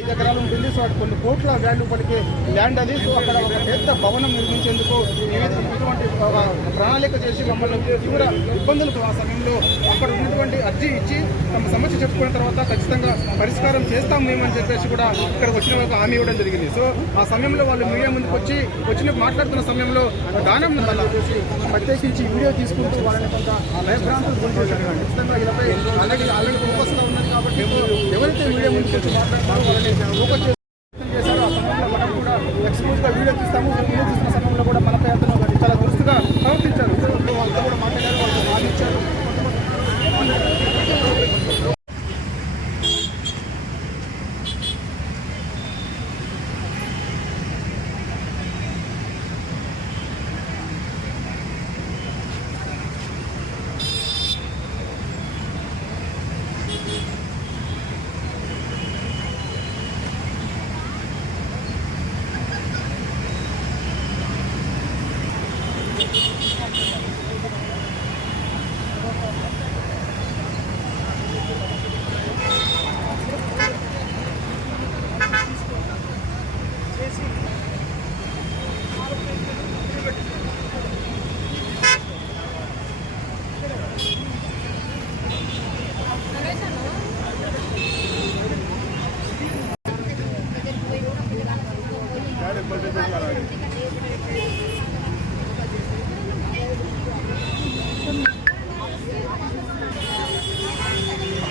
5 ఎకరాలు ఉంటుంది. సో అది కొన్ని కోట్ల వాల్యూ పలికే ల్యాండ్ అది. సో అక్కడ ఒక పెద్ద భవనం నిర్మించేందుకు ఇటువంటి ప్రణాళిక చేసి మమ్మల్ని తీవ్ర ఇబ్బందులకు ఆ సమయంలో అక్కడ ఉన్నటువంటి అర్జీ ఇచ్చి తమ సమస్య చెప్పుకున్న తర్వాత ఖచ్చితంగా పరిష్కారం చేస్తాం మేమని చెప్పేసి కూడా ఇక్కడికి వచ్చిన వాళ్ళకి హామీ ఇవ్వడం జరిగింది. సో ఆ సమయంలో వాళ్ళు మీడియా ముందుకు వచ్చి మాట్లాడుతున్న సమయంలో దానం చేసి ప్రత్యేకించి వీడియో తీసుకుంటూ వాళ్ళని కొంత భయభ్రాంతులు గురిచేశారు. ఖచ్చితంగా వీళ్ళపై ఆల్రెడీ ఫోకస్గా ఉన్నది కాబట్టి ఎవరైతే మీడియా ముందుకు వచ్చి మాట్లాడుతారో వాళ్ళని ఫోకస్ చేశారు. ఆ సమయంలో మనం కూడా ఎక్స్క్లూజివ్గా వీడియో తీస్తాము. వీడియో తీసిన సమయంలో కూడా మనపై అతను చాలా దురుస్తుగా ప్రవర్తించారు. వాళ్ళతో కూడా మాట్లాడారు, వాళ్ళతో వాదించారు.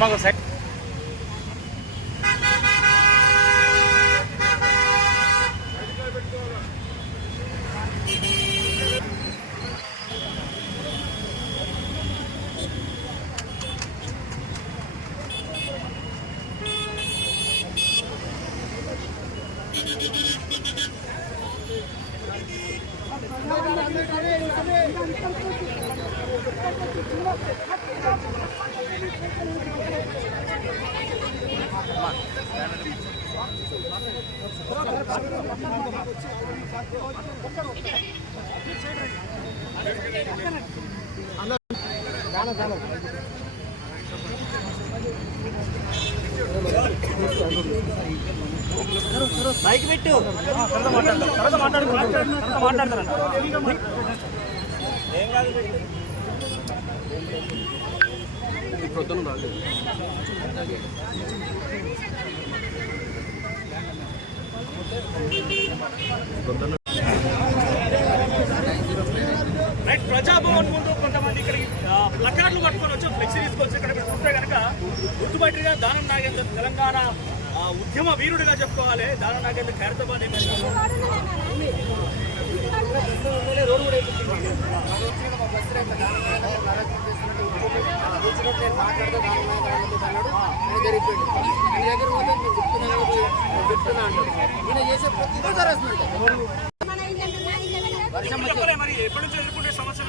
అమ్మ సైడ్ బైక్ పెట్టు మాట్లాడతారు ఏం కాదు ప్రొద్దున రాలేదు. రైట్, ప్రజాభవన్ ముందు కొంతమంది ఇక్కడ ప్లకార్డులు పట్టుకొని వచ్చి ఫ్లెక్సీ తీసుకొచ్చి ఇక్కడ చూస్తే కనుక గుర్తుపట్టిగా దానం నాగేంద్ర తెలంగాణ ఉద్యమ వీరుడిగా చెప్పుకోవాలి. దానం నాగేంద్ర ఖైరతాబాద్ రోడ్డు కూడా ఈ సమస్య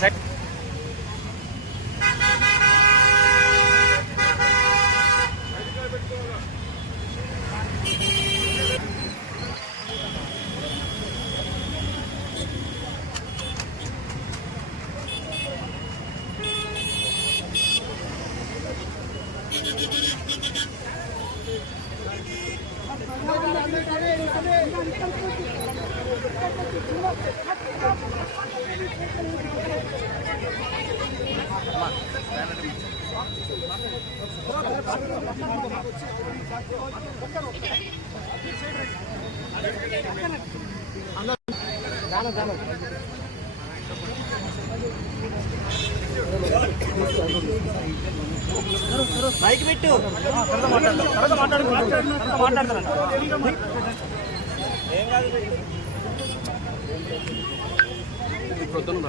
అమ్మ సైడ్ మైక్ పెట్టు మాట్లాడుతున్నా ఏం కాదు పొద్దున్న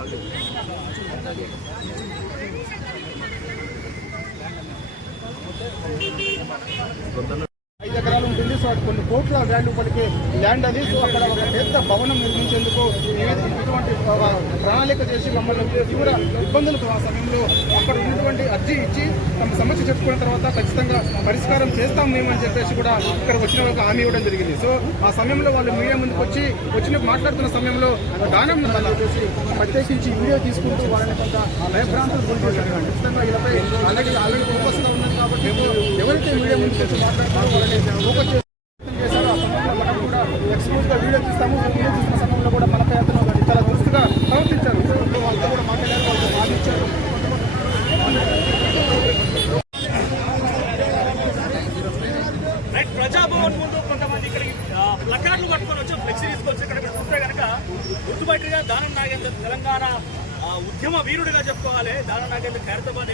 5 ఎకరాలు ఉంటుంది. సో అది కొన్ని కోట్ల వాల్యూ పలికే ల్యాండ్ అది. సో అక్కడ ఒక పెద్ద భవనం నిర్మించేందుకు ఇటువంటి ప్రణాళిక చేసి మమ్మల్ని తీవ్ర ఇబ్బందులకు ఆ సమయంలో అక్కడ ఉన్నటువంటి అర్జీ ఇచ్చి తమ సమస్య చెప్పుకున్న తర్వాత ఖచ్చితంగా పరిష్కారం చేస్తాం మేమని చెప్పేసి కూడా ఇక్కడ వచ్చిన ఒక హామీ ఇవ్వడం జరిగింది. సో ఆ సమయంలో వాళ్ళు మీడియా ముందుకు వచ్చి మాట్లాడుతున్న సమయంలో దానం చేసి ప్రత్యేకించి వీడియో తీసుకుంటూ వాళ్ళని కొంత భయభ్రాంతులు గురిచేశారు. ఖచ్చితంగా ఇలాపై ఆల్రెడీ ఫోకస్గా ఉన్నది కాబట్టి ఎవరైతే మీడియా ముందుకు వచ్చి మాట్లాడుతారో వాళ్ళని ఫోకస్ చేశారు. ఆ సమయంలో మనం కూడా ఎక్స్క్లూజివ్గా వీడియో తీస్తాము. వీడియో తీసిన సమయంలో కూడా మనపై అతను చాలా దుస్తుగా ప్రవర్తించారు. వాళ్ళతో కూడా మాట్లాడారు, వాళ్ళతో వాదించారు. ప్రజాభవన్ ముందు కొంతమంది ఇక్కడికి ప్లకార్డులు పట్టుకొని వచ్చి ఫ్లెక్సీ తీసుకొచ్చి ఇక్కడ చూస్తే కనుక గుర్తుపట్టిగా దానం నాగేంద్ర తెలంగాణ ఉద్యమ వీరుడిగా చెప్పుకోవాలి. దానం నాగేంద్ర ఖైరతాబాద్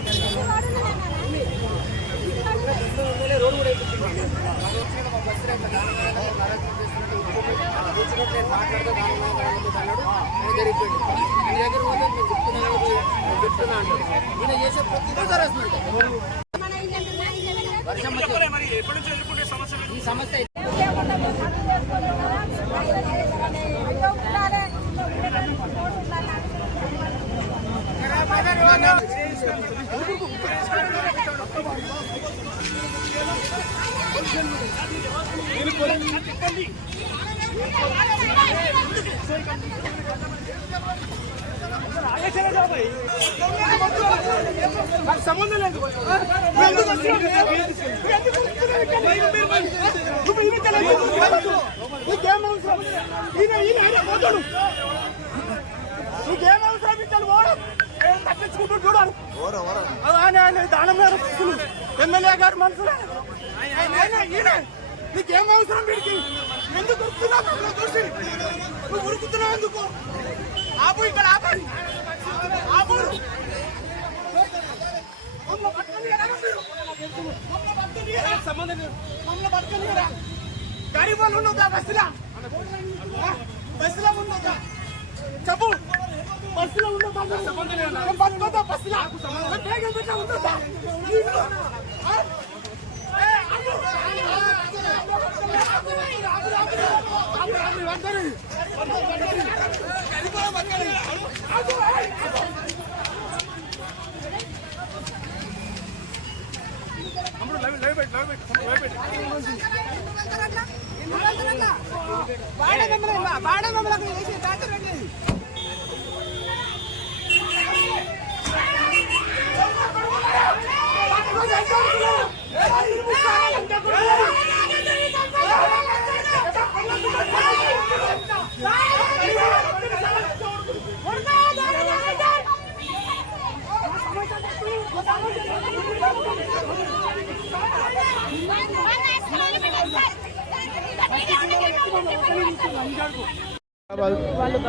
మరి ఎప్పటి నుంచి ఎదుర్కొంటే సమస్య సంబంధం లేదు. నీకేం అవసరం పోవడం తప్పించుకుంటూ చూడాలి. దానం ఎమ్మెల్యే గారు మనుషులు నీకేం అవసరం వీడికి? ఎందుకు ఉరుకుతున్నావు? చూసి నువ్వు ఉరుకుతున్నావు ఎందుకు? ఆపు, ఇక్కడ ఆపండి. ఆపు. మమ్మల్ని పట్టుకొని గరీబ్ వాళ్ళు ఉండవుతా బస్సులో ఉండవుతా చెప్పు. బస్సులో ఉండవుతా బస్సులో బేగం పెట్టా ఉండవుతా.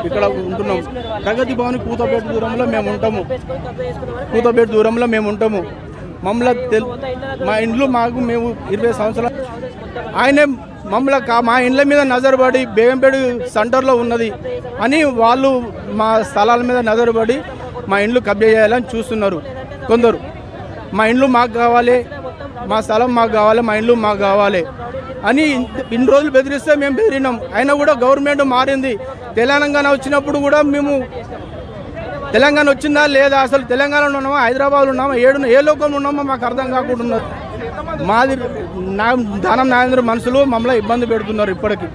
ఇక్కడ ఉంటున్నాం. ప్రగతి భవన్ కూతపేట దూరంలో మేము ఉంటాము. మమ్మల్ని మా ఇండ్లు మేము 20 సంవత్సరాలు ఆయనే మా ఇండ్ల మీద నజరుబడి బేగంపేట సెంటర్లో ఉన్నది అని వాళ్ళు మా స్థలాల మీద నజరుబడి మా ఇండ్లు కబ్జా చేయాలని చూస్తున్నారు కొందరు. మా ఇండ్లు మాకు కావాలి, మా స్థలం మాకు కావాలి, మా ఇండ్లు మాకు కావాలి అని ఇన్ని రోజులు బెదిరిస్తే మేము బెదిరినాం. అయినా కూడా గవర్నమెంట్ మారింది. తెలంగాణ వచ్చినప్పుడు కూడా మేము తెలంగాణ వచ్చిందా లేదా, అసలు తెలంగాణలో ఉన్నామా హైదరాబాద్లో ఉన్నామా ఏ లోకంలో ఉన్నామో మాకు అర్థం కాకుండా ఉన్నది. మాది దానం నాగేంద్ర మనుషులు మమ్మల్ని ఇబ్బంది పెడుతున్నారు. ఇప్పటికీ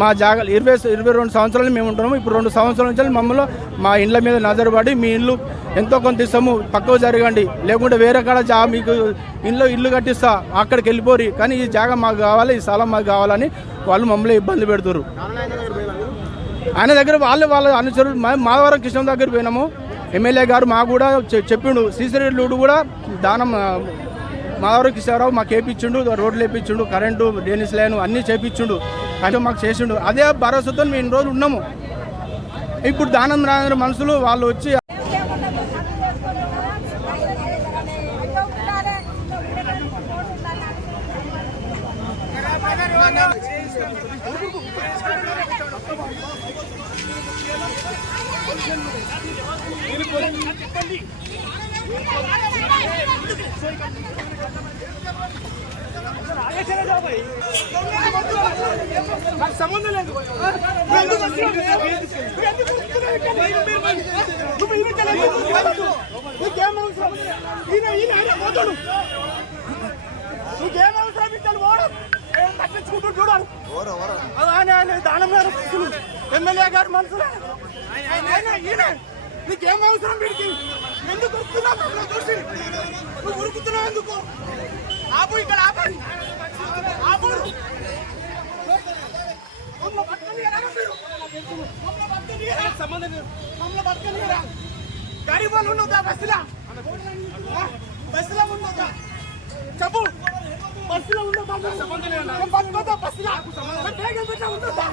మా జాగా 22 సంవత్సరాలు మేము ఉంటున్నాము. ఇప్పుడు 2 సంవత్సరాల నుంచి మమ్మల్ని మా ఇండ్ల మీద నజరుబడి మీ ఇల్లు ఎంతో కొంత ఇస్తాము, పక్కకు జరగండి, లేకుంటే వేరే కాడ మీకు ఇల్లు కట్టిస్తా, అక్కడికి వెళ్ళిపోరి, కానీ ఈ జాగా మాకు కావాలి, ఈ స్థలం మాకు కావాలని వాళ్ళు మమ్మల్ని ఇబ్బంది పెడుతున్నారు. ఆయన దగ్గర వాళ్ళ అనుచరులు మాధవరం కృష్ణ దగ్గర పోయినాము. ఎమ్మెల్యే గారు మాకు కూడా చెప్పిండు, శ్రీశ్వరుడు కూడా దానం మాధవరావు కిషోరావు మాకు వేయించిండు, రోడ్లు వేయించిండు, కరెంటు డ్రైనేజ్ లైన్ అన్నీ చేయించిండు, అంటే మాకు చేసిండు. అదే భరోసాతో మేము ఇన్ని రోజులు ఉన్నాము. ఇప్పుడు దానం రాని మనుషులు వాళ్ళు వచ్చి సంబంధం లేదు. నీకేం అవసరం? నీకేం అవసరం? ఇద్దరు పోవడం తగ్గించుకుంటూ చూడాలి. ఆయన దానం గారు మనుషులు, ఎమ్మెల్యే గారు మనుషులు, ఈయన నీకేం అవసరం? వీడికి ఎందుకు ఉరుకుతున్నావు? చూసి నువ్వు ఉరుకుతున్నావు ఎందుకు? ఆపు, ఇక్కడ ఆపండి, ఆపు. మమ్మల్ని బతకనియరా? గరీబ్ వాళ్ళు ఉండొద్దా బస్సులో? బస్సులో ఉండొద్దా? చెప్పు, బస్సులో ఉండొద్దా? బతకొద్దా బస్సులో? బేగం పెట్టా ఉండొద్దా?